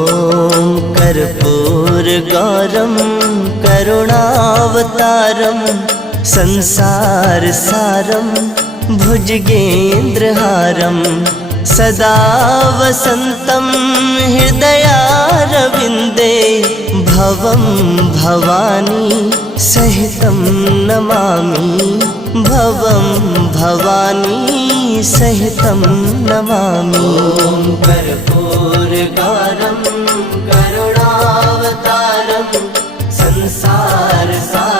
ॐ कर्पूरगौरं करुणावतारं संसारसारं भुजगेन्द्रहारं सदा वसन्तं हृदयारविन्दे भवं भवानी सहितं नमामि भवं भवानी सहितं नमामि। ॐ कर्पूरगौरं करुणावतारं संसारसारं